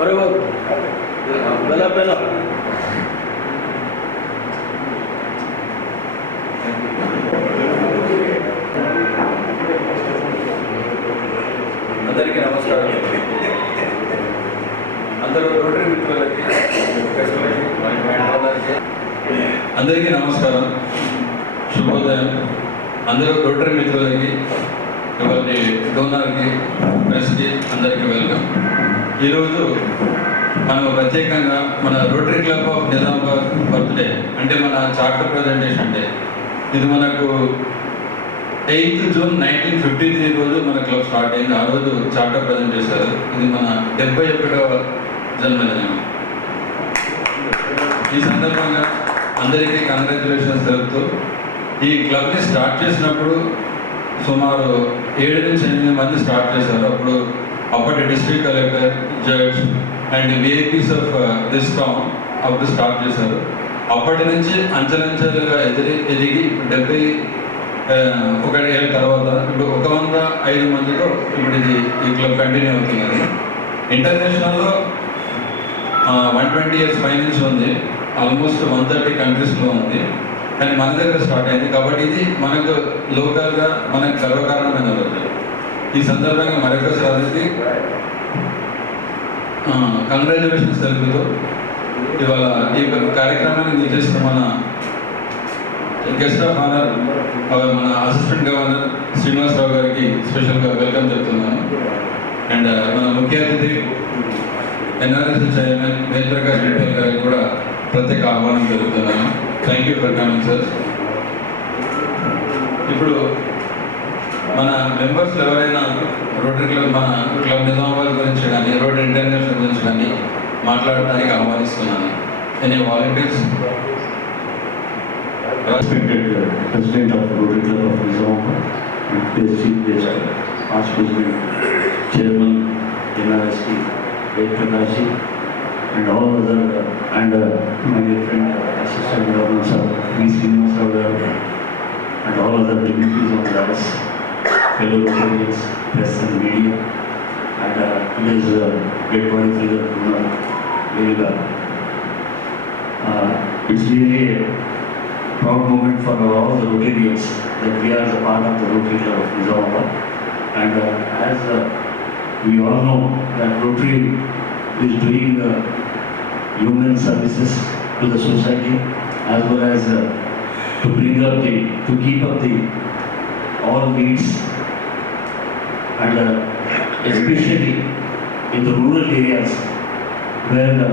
अरे वो पहला पहला అందరికీ నమస్కారం. శుభోదయం. అందరూ రోటరీ మిత్రులకి ఇవాళ డోనర్కి ప్రెస్కి అందరికీ వెల్కమ్. ఈరోజు మనం ప్రత్యేకంగా మన rotary club of Nizamabad birthday అంటే మన చార్టర్ ప్రజెంటేషన్ డే. ఇది మనకు eighth June nineteen fifty three రోజు మన క్లబ్ స్టార్ట్ అయింది. ఆ రోజు చార్టర్ ప్రజెంట్ చేశారు. ఇది మన డెబ్బై ఒకటవ జన్మదినం. ఈ సందర్భంగా అందరికీ కంగ్రాచులేషన్స్ తెలుపుతూ ఈ క్లబ్ని స్టార్ట్ చేసినప్పుడు సుమారు ఏడు నుంచి ఎనిమిది మంది స్టార్ట్ చేశారు. అప్పుడు అప్పటి district collector judge and VIPs of this town అప్పుడు స్టార్ట్ చేశారు. అప్పటి నుంచి అంచెలంచెలుగా ఎదిరి ఎదిగి డెబ్బై ఒకటి ఏళ్ళ తర్వాత ఇప్పుడు ఒక వంద ఐదు మందితో ఇప్పుడు ఇది ఈ క్లబ్ కంటిన్యూ అవుతున్నది. ఇంటర్నేషనల్లో వన్ ట్వంటీ ఇయర్స్ పై నుంచి ఉంది. ఆల్మోస్ట్ వన్ థర్టీ కంట్రీస్లో ఉంది. కానీ మన దగ్గర స్టార్ట్ అయింది. కాబట్టి ఇది మనకు లోకల్గా మనకు గర్వకారణమైన రోజు. ఈ సందర్భంగా మరొకసారికి కంగ్రాచులేషన్స్ తెలుపుతూ ఇవాళ ఈ కార్యక్రమాన్ని నిర్చేసిన మన గెస్ట్ ఆఫ్ ఆనర్ మన అసిస్టెంట్ గవర్నర్ శ్రీనివాసరావు గారికి స్పెషల్గా వెల్కమ్ చెప్తున్నాను. అండ్ uh, మన ముఖ్య అతిథి ఎన్ఆర్ఎస్ చైర్మన్ వేల్ ప్రకాష్ రెడ్డి గారికి కూడా ప్రత్యేక ఆహ్వానం జరుగుతున్నాను thank you for coming sir ఇప్పుడు మన మెంబర్స్ ఎవరైనా రోటరీ క్లబ్ మన క్లబ్ నిజామాబాద్ గురించి కానీ రోడ్ ఇంటర్నేషనల్ గురించి కానీ మాట్లాడడానికి ఆహ్వానిస్తున్నాను. Any volunteers respected uh, of of Rotary Club of chairman and the Chief and all other, and my dear friend, Assistant Governor Sir, V. Rao, and all other dignitaries on the dais, fellow Rotarians, press and media, and uh, today's uh, great Bruna Vega. Uh, it's really a proud moment for all the Rotarians that we are the part of the Rotary Club of Nizamabad. And uh, as uh, we all know that Rotary is doing uh, human services to the society as well as uh, to bring up the, to keep up the all needs and uh, especially in the rural areas where the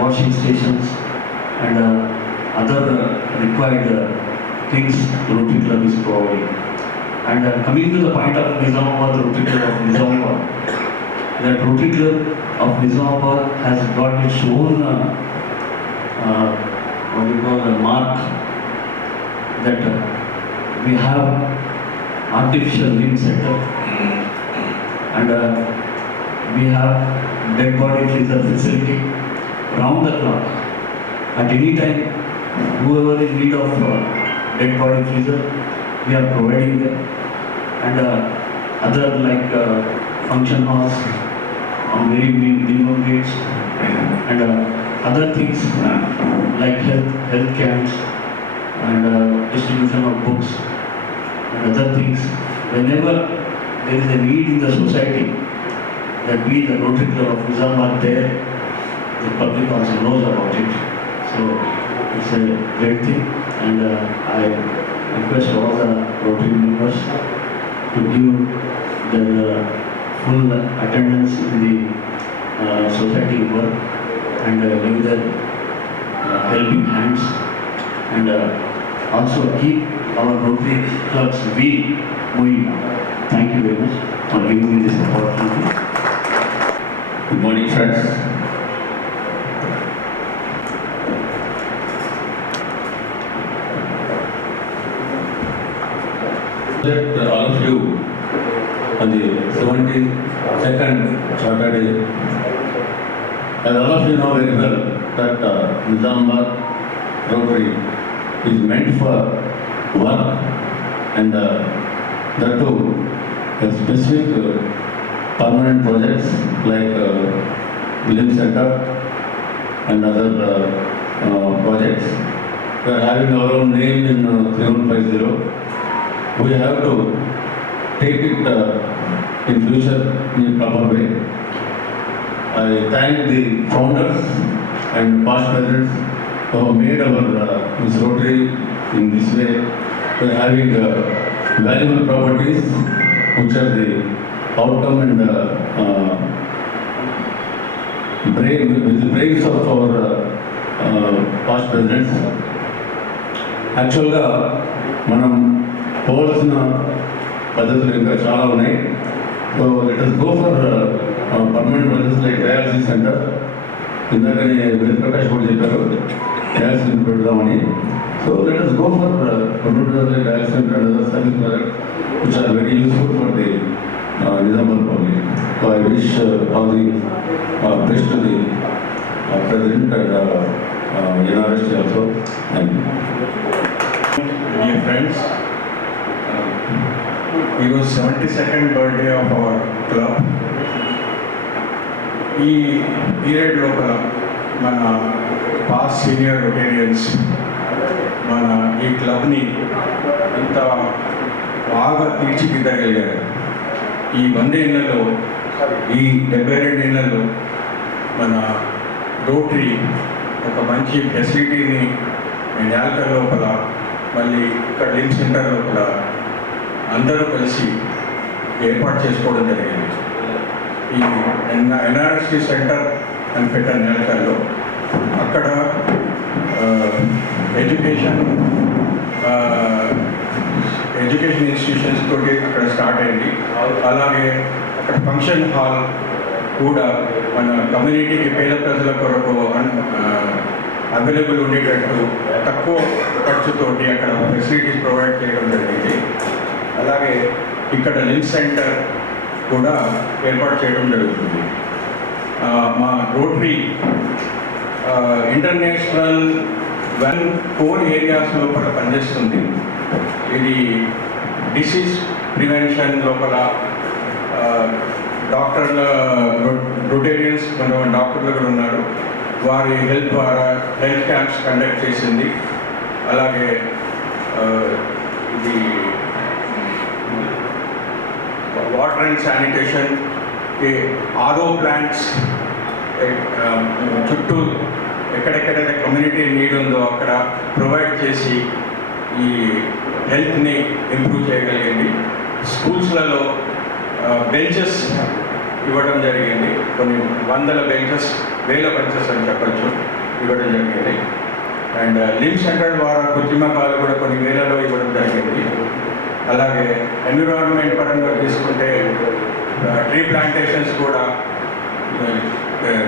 washing stations and uh, other uh, required uh, things the Rotary Club is providing. And uh, coming to the point of Nizamabad, the Rotary Club of Nizamabad, that Rotary Club of Nizamabad has got its own, uh, uh, what do you call, a mark that uh, we have artificial limb setup and uh, we have dead body freezer facility round the clock. At any time, whoever in need of uh, dead body freezer, we are providing them. And uh, other like function halls on very min- minimum rates and uh, other things uh, like health, health camps and uh, distribution of books and other things. Whenever there is a need in the society, that we, the Rotary Club of Nizamabad there, the public also knows about it. So it's a great thing and uh, I request all the Rotary members to give their uh, full attendance in the uh, society work and uh, give their uh, helping hands and uh, also keep our Rotary clubs wheel moving. Thank you very much for giving me this opportunity. Good morning, friends. That all of you on the 72nd Saturday, as all of you know very well, that uh, Nizamabad Rotary is meant for work and uh, that too a specific uh, permanent projects like uh, Center and other uh, uh, projects. We are having our own name in uh, 3150. We have to take it uh, in future in a proper way. I thank the founders and past presidents who have made our uh, this Rotary in this way. by having uh, valuable properties which are the outcome and uh, uh, brain, with the brains of our uh, uh, past presidents. యాక్చువల్గా మనం పోవాల్సిన పద్ధతులు ఇంకా చాలా ఉన్నాయి so let us go for permanent projects like dialysis centre ఇందాకనే వేద ప్రకాష్ కూడా చెప్పారు డయాలసిస్ పెడదామని so let us go for permanent like dialysis centre and other service project which are very useful for the Nizamabad public so I wish all the best to the president and NRST also thank you dear friends ఈరోజు seventy second birthday of our club ఈ period లోపల మన pass senior Rotarians మన ఈ క్లబ్ని ఇంత బాగా తీర్చిదిద్దగలిగారు. ఈ వందేళ్ళలో ఈ డెబ్బై రెండేళ్ళలో మన రోటరీ ఒక మంచి ఫెసిలిటీని నేల్కర్ లోపల మళ్ళీ ఇక్కడ లింక్ సెంటర్ లోపల అందరూ కలిసి ఏర్పాటు చేసుకోవడం జరిగింది. ఈ ఎన్ఆర్ఎస్టీ సెంటర్ అని పెట్టాను నేలకల్లో అక్కడ ఎడ్యుకేషన్ ఎడ్యుకేషన్ ఇన్స్టిట్యూషన్స్ తోటి అక్కడ స్టార్ట్ అయింది. అలాగే అక్కడ ఫంక్షన్ హాల్ కూడా మన కమ్యూనిటీకి పేద ప్రజల కొరకు అవైలబుల్ ఉండేటట్టు తక్కువ ఖర్చుతోటి అక్కడ ఫెసిలిటీస్ ప్రొవైడ్ చేయడం జరిగింది. అలాగే ఇక్కడ లింక్ సెంటర్ కూడా ఏర్పాటు చేయడం జరుగుతుంది. మా rotary international one core areas లోపల పనిచేస్తుంది. ఇది డిసీజ్ ప్రివెన్షన్ లోపల డాక్టర్ల రొటేరియన్స్ కొంతమంది డాక్టర్లు కూడా ఉన్నారు. వారి హెల్ప్ ద్వారా హెల్త్ క్యాంప్స్ కండక్ట్ చేసింది. అలాగే ఇది water and sanitation RO plants చుట్టూ ఎక్కడెక్కడైతే కమ్యూనిటీ నీడ్ ఉందో అక్కడ ప్రొవైడ్ చేసి ఈ హెల్త్ని ఇంప్రూవ్ చేయగలిగింది. స్కూల్స్లలో బెంచెస్ ఇవ్వడం జరిగింది. కొన్ని వందల బెంచెస్ వేల బెంచెస్ అని చెప్పచ్చు ఇవ్వడం జరిగింది. అండ్ లిమ్ సెంటర్ ద్వారా కృత్రిమకాలు కూడా కొన్ని వేలలో ఇవ్వడం జరిగింది. అలాగే ఎన్విరాన్మెంట్ పరంగా తీసుకుంటే ట్రీ ప్లాంటేషన్స్ కూడా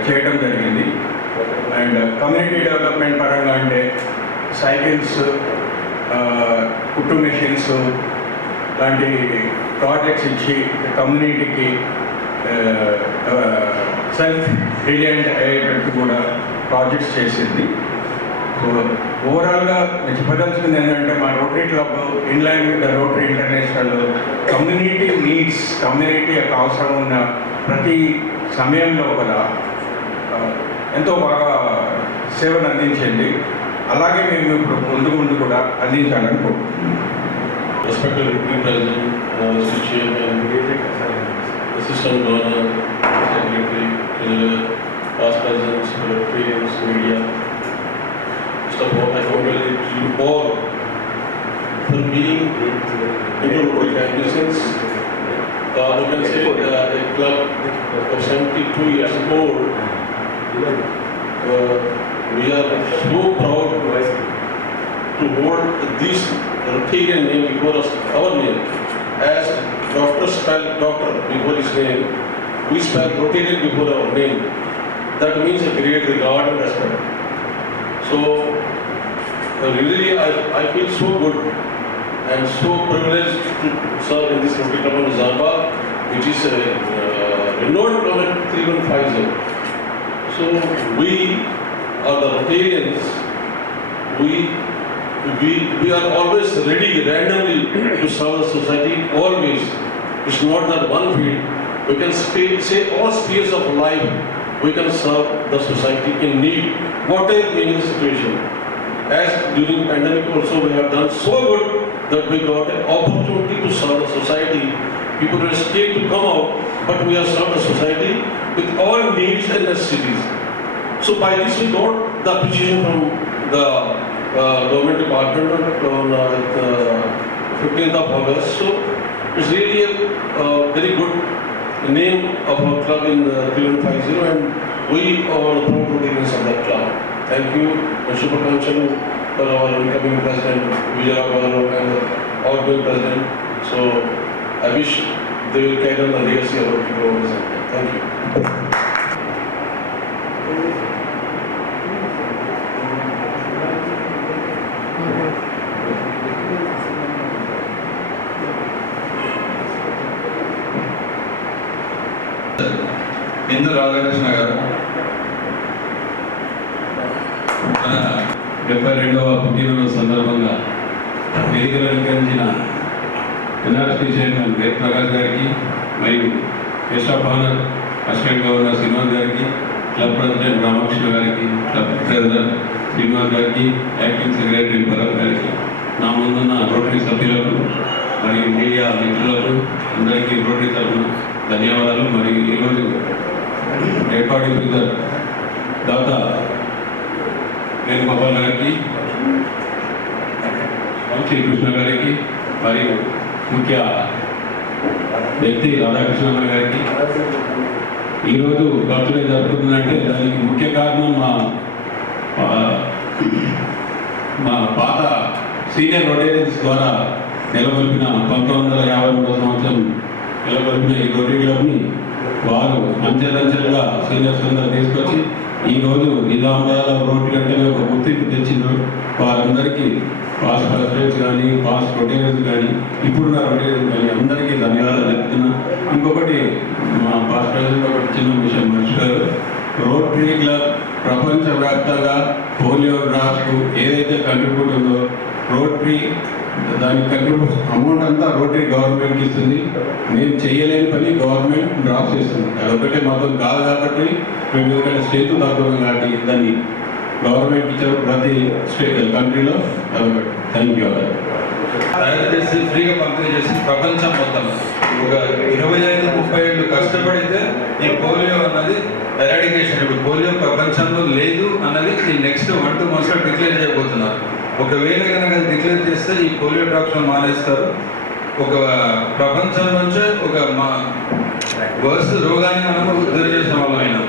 చేయడం జరిగింది. అండ్ కమ్యూనిటీ డెవలప్మెంట్ పరంగా అంటే సైకిల్స్ కుట్టు మెషిన్స్ లాంటి ప్రాజెక్ట్స్ ఇచ్చి కమ్యూనిటీకి సెల్ఫ్ రిలియంట్ అయ్యేటట్టు కూడా ప్రాజెక్ట్స్ చేసింది. ఓవరాల్గా నేను చెప్పదలుచుకుంది ఏంటంటే మా rotary club in line with the rotary international community needs community యొక్క అవసరం ఉన్న ప్రతి సమయంలో కూడా ఎంతో బాగా సేవను అందించింది అలాగే మేము ఇప్పుడు ముందు ముందు కూడా అందించాలని కోరుకుంటున్నాం respected Rotary President, uh, Mr. Chairman, Assistant media Rotarians, media. First all, you for into Rotary family since, uh, you can say, uh, a club of seventy-two years old. Uh, we are so proud to hold this Rotarian name before our name, as Dr. spelled doctor before his name, we spell Rotarian before our name, that means a great regard and respect. So, really, I, I feel so good and so privileged to serve in this Rotary Club which is a uh, renowned club at 3150. So, we are the Rotarians, we, we, we are always ready randomly to serve the society, always. It's not that one field. We can say all spheres of life, we can serve the society in need, whatever be situation. As during pandemic also, we have done so good that we got an opportunity to serve the society. People were scared to come out, but we have served the society with all needs and necessities. So by this we got the appreciation from the uh, government department on uh, the 15th of August. So it's really a uh, very good name of our club in uh, 3150 and we are proud to of that club. Thank you, Mr. Prakash for our incoming president, Vijay Gaurav and outgoing president. So I wish they will carry on the legacy of our people. Thank you. NRSP chairman Ved Prakash గారికి మరియు guest of honour assistant governor Srinivas గారికి club president Ramakrishna గారికి club treasurer Srinivas గారికి acting secretary Bharat గారికి నా ముందున్న rotary సభ్యులకు మరియు మీడియా మిత్రులకు అందరికీ రోటరీ తరఫున ధన్యవాదాలు. మరియు ఈరోజు ఏర్పాటు ఫిగర్ దాత వేణుగోపాల్ గారికి వంశీ కృష్ణ గారికి మరియు ముఖ్య వ్యక్తి రాధాకృష్ణ గారికి. ఈరోజు బర్త్డే జరుపుతుందంటే దానికి ముఖ్య కారణం మా మా- పాత సీనియర్ రొటేరియన్స్ ద్వారా నెలకొల్పిన పంతొమ్మిది వందల యాభై మూడో సంవత్సరం నెలకొల్పిన ఈ రోటరీ క్లబ్ని వారు అంచెలంచెలుగా సీనియర్స్ అందరూ తీసుకొచ్చి ఈరోజు రోజు నిజామాబాద్లో రోటరీ అంటే ఒక గుర్తింపు తెచ్చిండ్రు వారందరికీ పాస్ ప్రెసిడెంట్స్ కానీ పాస్ రొటేరియన్స్ కానీ ఇప్పుడున్న రొటేరియన్స్ కానీ అందరికీ ధన్యవాదాలు చెప్తున్నా ఇంకొకటి మా పాస్ ప్రెసిడెంట్ ఒకటి చిన్న విషయం మర్చిపోయారు. రోటరీ క్లబ్ ప్రపంచవ్యాప్తంగా పోలియో డ్రాప్స్కు ఏదైతే కంట్రిబ్యూట్ ఉందో రోటరీ దానికి కంట్రిబ్యూట్ అమౌంట్ అంతా రోటరీ గవర్నమెంట్కి ఇస్తుంది. మేము చేయలేని పని గవర్నమెంట్ డ్రాప్ చేస్తుంది. అదొకటే మాత్రం కాదు కాబట్టి మేము ఎందుకంటే స్టేట్ తక్కువ కాబట్టి దాన్ని గవర్నమెంట్ ఇచ్చారు ప్రతి స్టేట్ కంట్రీలో అదొకటి థ్యాంక్ యూ తయారు చేసి ఫ్రీగా పంపిణీ చేసి ప్రపంచం మొత్తం ఒక ఇరవై ఐదు ముప్పై ఏళ్ళు కష్టపడితే ఈ పోలియో అన్నది ఎరాడికేషన్. ఇప్పుడు పోలియో ప్రపంచంలో లేదు అన్నది ఈ నెక్స్ట్ వన్ టూ మంత్స్లో డిక్లేర్ చేయబోతున్నారు. ఒకవేళ కనుక డిక్లేర్ చేస్తే ఈ పోలియో డ్రాప్స్ మానేస్తారు. ఒక ప్రపంచం నుంచే ఒక మా వర్స్ రోగాన్ని మనం ఉద్ధరి చేసిన వాళ్ళం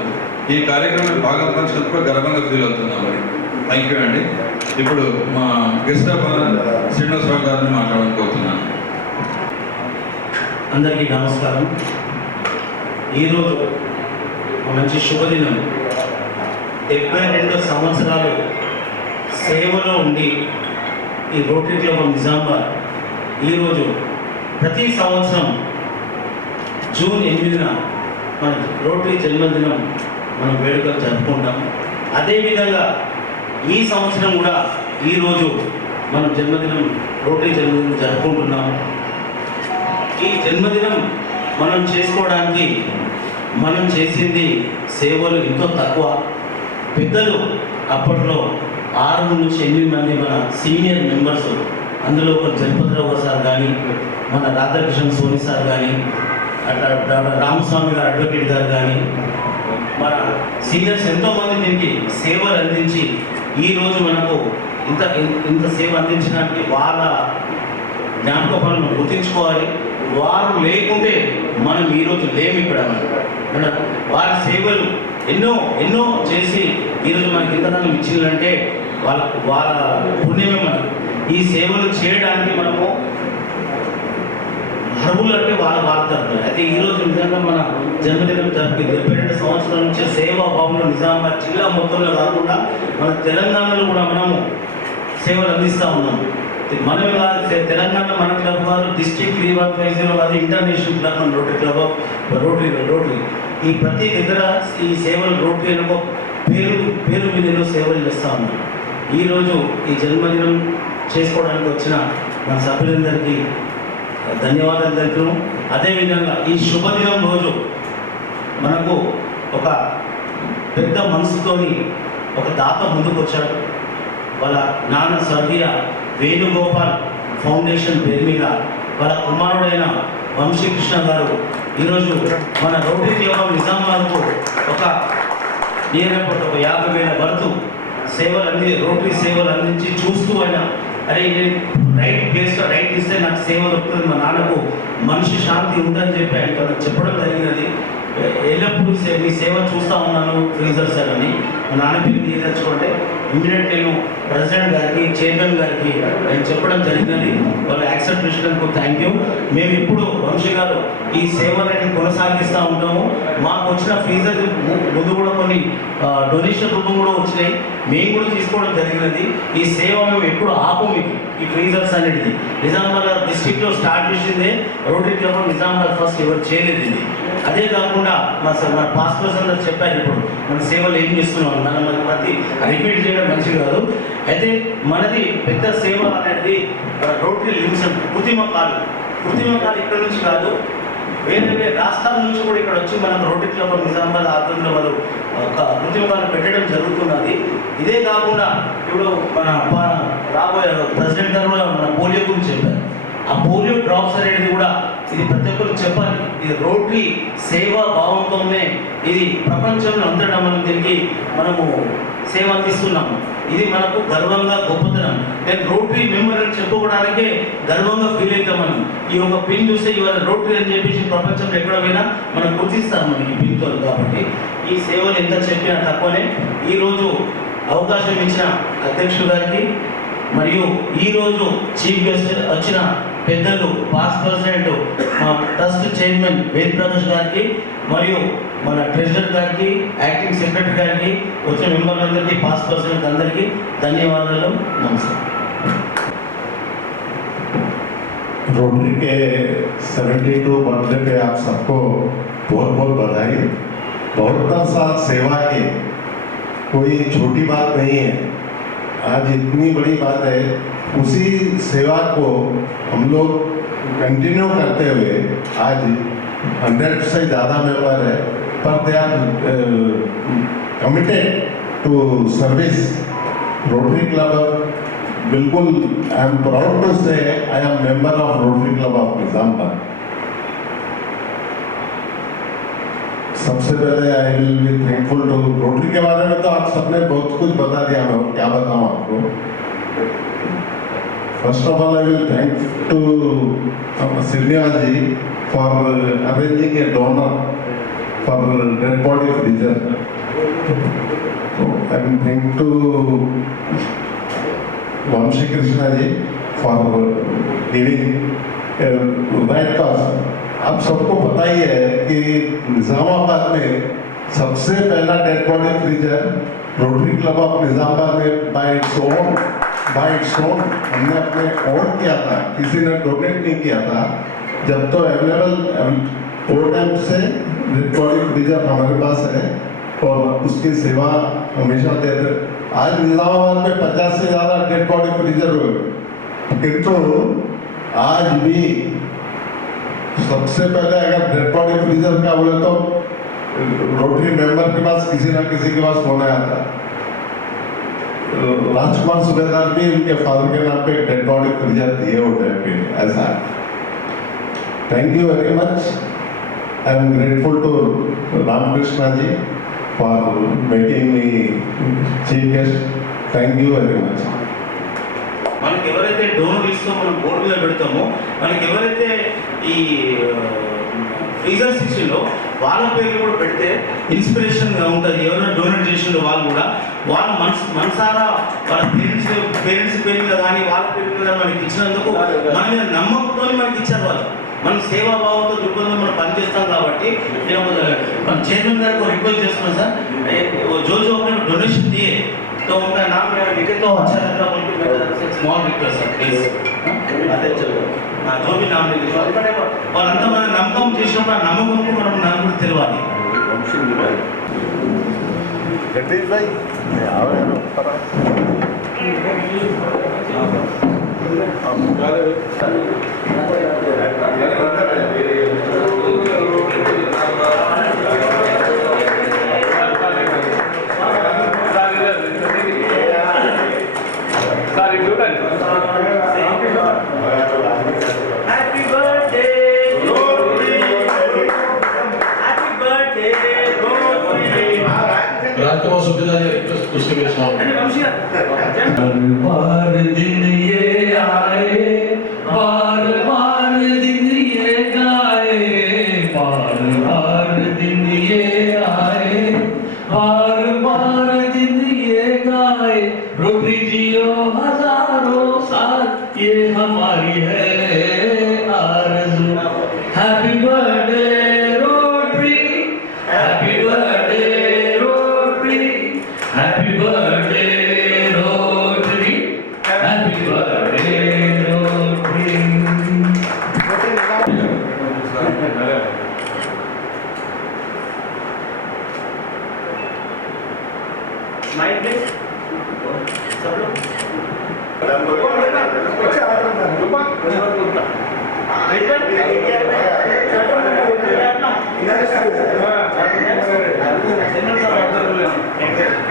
ఈ కార్యక్రమం బాగా పంచినందుకు గర్వంగా ఫీల్ అవుతున్నాం మరి. థ్యాంక్ యూ అండి. ఇప్పుడు మా గెస్ట్ ఆఫ్ శ్రీనివాసరావు గారిని మాట్లాడాలనుకుంటున్నాను అందరికీ నమస్కారం. ఈరోజు మంచి శుభదినం. డెబ్బై రెండు సంవత్సరాలు సేవలో ఉండి ఈ రోటరీ క్లబ్ ఆఫ్ నిజామాబాద్ ఈరోజు ప్రతి సంవత్సరం జూన్ ఎనిమిదిన మన రోటరీ జన్మదినం మనం వేడుకలు జరుపుకుంటాం. అదేవిధంగా ఈ సంవత్సరం కూడా ఈరోజు మనం జన్మదినం రోటరీ జన్మదినం జరుపుకుంటున్నాం. ఈ జన్మదినం మనం చేసుకోవడానికి మనం చేసింది సేవలు ఎంతో తక్కువ. పెద్దలు అప్పట్లో ఆరు నుంచి ఎనిమిది మంది మన సీనియర్ మెంబర్స్ అందులో ఒక జగపతిరావు సార్ కానీ మన రాధాకృష్ణ సోని సార్ కానీ అట్లా రామస్వామి గారు అడ్వకేట్ గారు కానీ మన సీనియర్స్ ఎంతోమంది దీనికి సేవలు అందించి ఈరోజు మనకు ఇంత ఇంత సేవ అందించడానికి వాళ్ళ జ్ఞాపకాలను గుర్తించుకోవాలి. వారు లేకుంటే మనం ఈరోజు లేము ఇక్కడ మనం. వారి సేవలు ఎన్నో ఎన్నో చేసి ఈరోజు మనకి ఇంతకాలం ఇచ్చిందంటే వాళ్ళ వాళ్ళ పుణ్యమే మనకు. ఈ సేవలు చేయడానికి మనము అర్హులు అంటే వాళ్ళు అయితే ఈరోజు నిజంగా మన జన్మదినం జరిపి డెబ్బై రెండు సంవత్సరాల నుంచి సేవా భావంలో నిజామాబాద్ జిల్లా మొత్తంలో కాకుండా మన తెలంగాణలో కూడా మనము సేవలు అందిస్తూ ఉన్నాము మనం ఇలా తెలంగాణ మన క్లబ్ వారు డిస్ట్రిక్ట్ త్రీ ప్రైజ్లో కాదు ఇంటర్నేషనల్ క్లబ్ మన rotary club of rotary rotary. ఈ ప్రతి దగ్గర ఈ సేవలు రోటరీ అని ఒక పేరు పేరు మీద ఎన్నో సేవలు చేస్తూ ఉన్నాం. ఈరోజు ఈ జన్మదినం చేసుకోవడానికి వచ్చిన మన సభ్యులందరికీ ధన్యవాదాలు తెలుపుతున్నాం అదేవిధంగా ఈ శుభదినం రోజు మనకు ఒక పెద్ద మనసుతోని ఒక దాత ముందుకు వచ్చాడు వాళ్ళ నాన్న స్వర్గీయ వేణుగోపాల్ ఫౌండేషన్ పేరు మీద వాళ్ళ కుమారుడైన వంశీకృష్ణ గారు ఈరోజు మన రోటరీ క్లబ్ నిజామాబాద్కు ఒక నియర్ ఒక యాభై వేల వరకు సేవలు అంది రోటరీ సేవలు అందించి చూస్తూ అయినా అరే నేను రైట్ ప్లేస్లో రైట్ ఇస్తే నాకు సేవలు వస్తుంది మా నాన్నకు మనిషి శాంతి ఉందని చెప్పి ఆయన చెప్పడం జరిగినది. ఎల్లప్పుడూ మీ సేవ చూస్తూ ఉన్నాను ఫ్రీజర్ సార్ అని. మా నాన్న పేరు తీయదలుచుకుంటే ఇమీడియట్ నేను ప్రెసిడెంట్ గారికి చైర్మన్ గారికి నేను చెప్పడం జరిగిందని వాళ్ళు యాక్సెప్ట్ చేసినందుకు థ్యాంక్ యూ మేము ఇప్పుడు వంశీ గారు ఈ సేవలని కొనసాగిస్తూ ఉంటాము. మాకు వచ్చిన ఫ్రీజర్ ముందు కూడా కొన్ని డొనేషన్ రూపం కూడా వచ్చినాయి. మేము కూడా తీసుకోవడం జరిగినది. ఈ సేవ మేము ఎప్పుడు ఆపము ఈ ఫ్రీజర్స్ అనేది నిజామాబాద్ డిస్టిక్లో స్టార్ట్ చేసిందే. రోటరీ క్లబ్ నిజామాబాద్ ఫస్ట్ ఎవరు చేయలేదు ఇది. అదే కాకుండా మా మన పాస్టర్స్ అందరూ చెప్పారు ఇప్పుడు మన సేవలు ఏం చేస్తున్నాం మనం మన ప్రతి రిపీట్ చేయడం మంచిది కాదు. అయితే మనది పెద్ద సేవ అనేది రోటరీ లిమిషన్ కృత్రిమ కాలు కృత్రిమ కాలు ఇక్కడ నుంచి కాదు వేరే వేరే రాష్ట్రాల నుంచి కూడా ఇక్కడ వచ్చి మనం రోటరీ క్లబ్ నిజామాబాద్ ఆధ్వర్యంలో వాళ్ళు ఒక కృత్రిమ కాలు పెట్టడం జరుగుతున్నది. ఇదే కాకుండా ఇప్పుడు మన రాబోయే ప్రెసిడెంట్ గారు కూడా మన పోలియో గురించి చెప్పారు. ఆ పోలియో డ్రాప్స్ అనేది కూడా ఇది ప్రతి ఒక్కరు చెప్పాలి. ఇది రోడ్లీ సేవా భావంతోనే ఇది ప్రపంచంలో అంతటా మనం తిరిగి మనము సేవ అందిస్తున్నాము. ఇది మనకు గర్వంగా గొప్పతనం. నేను రోటరీ మెంబర్ అని చెప్పుకోవడానికే గర్వంగా ఫీల్ అవుతాం మనం. ఈ ఒక పిన్ చూస్తే ఇవాళ రోటరీ అని చెప్పేసి ప్రపంచంలో ఎక్కడ పోయినా మనం గుర్తిస్తాం మనకి పిన్తో కాబట్టి. ఈ సేవలు ఎంత చెప్పినా తక్కువనే. ఈరోజు అవకాశం ఇచ్చిన అధ్యక్షుడు గారికి మరియు ఈరోజు చీఫ్ గెస్ట్ వచ్చిన పెద్దలు పాస్ ప్రెసిడెంట్ మా ట్రస్ట్ చైర్మన్ వేద్ ప్రకాష్ గారికి మరియు మన ట్రెజరర్ గారికి యాక్టింగ్ సెక్రటరీ గారికి వచ్చిన మెంబర్లందరికీ పాస్ ప్రెసిడెంట్ అందరికీ ధన్యవాదాలు నమస్కారం रोटरी के 72 बर्थडे पे आप सबको बहुत बहुत बधाई बहत्तर साल सेवा के कोई छोटी बात नहीं है आज इतनी बड़ी बात है उसी सेवा को हम लोग कंटिन्यू करते हुए आज हंड्रेड से ज़्यादा मेंबर है। पर they are committed to service rotary club बिल्कुल I am proud to say I am member of rotary club of Nizamabad सबसे पहले I will be thankful to rotary के बारे में तो आप सबने बहुत कुछ बता दिया, मैं क्या बताऊँ आपको? First of all, I will thank to uh, Sirnia ji for uh, arranging a donor for dead body of Dijar. So, I will thank to Vamsi Krishna ji for giving uh, right cause. आप सबको पता ही है कि निज़ामाबाद में सबसे पहला dead body freezer rotary club of Nizamabad में by some own by its हमने अपने ओन किया था। किसी ने डोनेट नहीं किया था। जब तो अवेलेबल वो टाइम से बॉडी फ्रीजर हमारे पास है और उसकी सेवा हमेशा दे रहे आज निजामाबाद में पचास से ज़्यादा डेड बॉडी फ्रीजर हुए। किंतु आज भी सबसे पहले अगर डेड बॉडी फ्रीजर का बोले तो रोटरी मेंबर के पास किसी ना किसी के पास फ़ोन आया था। राजकुमार सुबेदार भी उनके फादर के नाम पे डेड बॉडी फ्रीजर दिए होते हैं फिर ऐसा thank you very much I am grateful to Ramakrishna ji for making me chief guest. Thank you very much. మనకి ఎవరైతే డోనర్ లిస్ట్లో మనం బోర్డు మీద పెడతామో మనకి ఎవరైతే ఈ ఫ్రీజర్స్ ఇచ్చిందో వాళ్ళ పేర్లు కూడా పెడితే ఇన్స్పిరేషన్గా ఉంటుంది ఎవరైనా డొనేట్ చేసిండో వాళ్ళు కూడా వాళ్ళ మనసు మనసారా వాళ్ళ పేరెంట్స్ పేరెంట్స్ పేరు మీద కానీ వాళ్ళ పేరు మీద మనకి ఇచ్చినందుకు మన మీద నమ్మకంతో మనకి ఇచ్చారు వాళ్ళు మనం సేవాభావంతో దృక్పథం మనం పనిచేస్తాం కాబట్టి నేను ఒక- మన చైర్మన్ గారికి ఒక రిక్వెస్ట్ చేస్తున్నాను సార్ ఏ- वो जो जो अपने डोनेशन दिए तो उनका नाम मेरा लिखे तो अच्छा रहता उनकी स्मॉल रिक्वेस्ट सर प्लीज అదే చదువు నా जो भी नाम लिखे ఎందుకంటే వాళ్ళంతా మన నమ్మకం చేసినప్పుడు ఆ నమ్మకంకు మనం నలుగురు తెలియాలి जगदीश हज़ारों साल ये हमारी है।